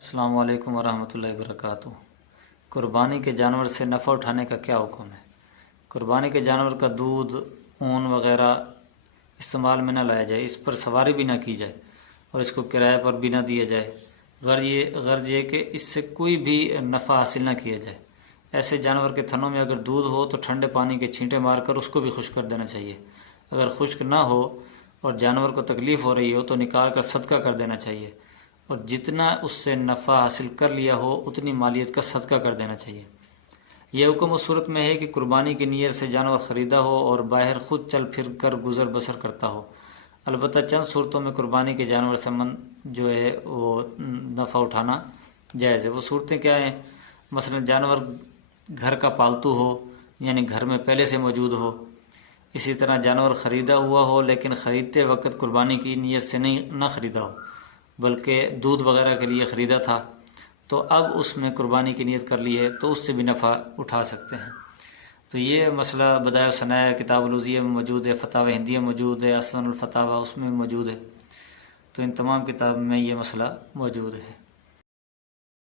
السلام علیکم ورحمۃ اللہ وبرکاتہ۔ قربانی کے جانور سے نفع اٹھانے کا کیا حکم ہے؟ قربانی کے جانور کا دودھ، اون وغیرہ استعمال میں نہ لایا جائے، اس پر سواری بھی نہ کی جائے اور اس کو کرائے پر بھی نہ دیا جائے۔ غرض یہ کہ اس سے کوئی بھی نفع حاصل نہ کیا جائے۔ ایسے جانور کے تھنوں میں اگر دودھ ہو تو ٹھنڈے پانی کے چھینٹے مار کر اس کو بھی خشک کر دینا چاہیے۔ اگر خشک نہ ہو اور جانور کو تکلیف ہو رہی ہو تو نکال کر صدقہ کر دینا چاہیے، اور جتنا اس سے نفع حاصل کر لیا ہو اتنی مالیت کا صدقہ کر دینا چاہیے۔ یہ حکم اس صورت میں ہے کہ قربانی کی نیت سے جانور خریدا ہو اور باہر خود چل پھر کر گزر بسر کرتا ہو۔ البتہ چند صورتوں میں قربانی کے جانور سے جو ہے وہ نفع اٹھانا جائز ہے۔ وہ صورتیں کیا ہیں؟ مثلا جانور گھر کا پالتو ہو، یعنی گھر میں پہلے سے موجود ہو۔ اسی طرح جانور خریدا ہوا ہو لیکن خریدتے وقت قربانی کی نیت سے نہ خریدا ہو بلکہ دودھ وغیرہ کے لیے خریدا تھا، تو اب اس میں قربانی کی نیت کر لی ہے تو اس سے بھی نفع اٹھا سکتے ہیں۔ تو یہ مسئلہ بدائع الصنائع کتاب الوضیہ میں موجود ہے، فتاوی ہندیہ موجود ہے، اسن الفتاوی اس میں موجود ہے۔ تو ان تمام کتاب میں یہ مسئلہ موجود ہے۔